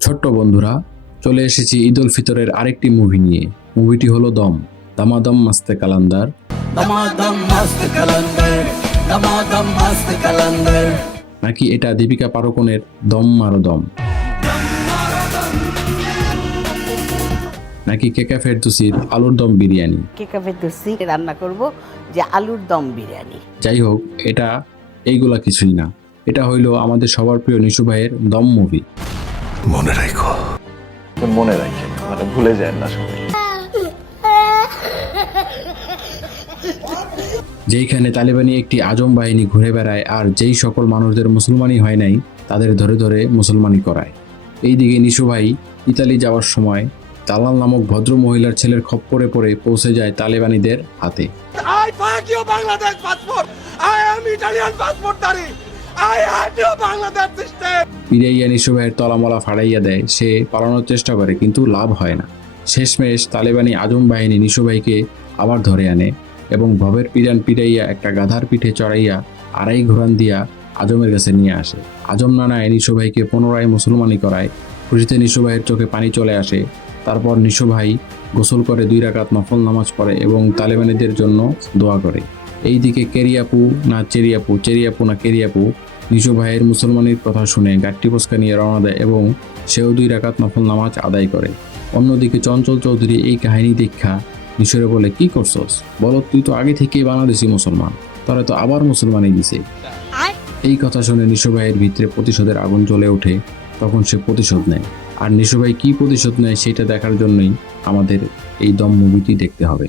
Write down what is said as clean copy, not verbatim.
ছোট্ট বন্ধুরা, চলে এসেছি ঈদ উল ফিতরের আরেকটি মুভি নিয়ে। মুভিটি হলো দম, দামাদম মাস্তে কালান্দার। दमादम मस्त कलंदर दमादम मस्त कलंदर নাকি এটা দীপিকা পাড়ুকোনের দম মারো দম, নাকি কেকা ফেরদৌসির আলুর দম বিরিয়ানি। কেকা ফেরদৌসি রান্না করব যে আলুর দম বিরিয়ানি। যাই হোক, এটা এইগুলা কিছুই না। এটা হইলো আমাদের সবার প্রিয় নিশু ভাইয়ের দম মুভি। মনে রাখো, মনে রাখেন, মানে ভুলে যায় না সবাই। যেইখানে তালিবানি একটি আজম বাহিনী ঘুরে বেড়ায় আর যেই সকল মানুষদের মুসলমানই হয় নাই তাদের ধরে ধরে মুসলমানি করায়। এইদিকে নিশু ভাই ইতালি যাওয়ার সময় তালাল নামক ভদ্র মহিলার ছেলের খপ্পরে পড়ে পৌঁছে যায় তালেবানিদের হাতে। I fuck your Bangladesh passport. I am Italian passport daddy. I have your Bangladesh system. পিরাইয়া Nishu ভাইয়ের তলামলা ফাড়াইয়া দেয়। সে পালানোর চেষ্টা করে কিন্তু লাভ হয় না। শেষমেশ তালেবানি আজম বাহিনী নিশু ভাইকে আবার ধরে আনে এবং ভবের পিরান পিরাইয়া একটা গাধার পিঠে চড়াইয়া আড়াই ঘোরান দিয়া আজমের কাছে নিয়ে আসে। আজম নানায় নিশু ভাইকে পুনরায় মুসলমানি করায়। খুশিতে নিশু ভাইয়ের চোখে পানি চলে আসে। তারপর নিশু ভাই গোসল করে 2 রাকাত নফল নামাজ পড়ে এবং তালেবানিদের জন্য দোয়া করে। এইদিকে কেরিয়াপু না চেরিয়াপু, চেরিয়াপু না কেরিয়াপু নিশু ভাইয়ের মুসলমানির কথা শুনে গাট্টি পোস্কা নিয়ে রওনা দেয় এবং সেও 2 রাকাত নফল নামাজ আদায় করে। অন্যদিকে চঞ্চল চৌধুরী এই কাহিনী দীক্ষা নিশোরে বলে, কি করছস বলো, তুই তো আগে থেকেই বাংলাদেশি মুসলমান, তারা তো আবার মুসলমানই দিছে। এই কথা শুনে নিশু ভাইয়ের ভিতরে প্রতিশোধের আগুন জ্বলে ওঠে। তখন সে প্রতিশোধ নেয়। আর নিশু ভাই কি প্রতিশোধ নেয় সেটা দেখার জন্যই আমাদের এই দম মুভিটি দেখতে হবে।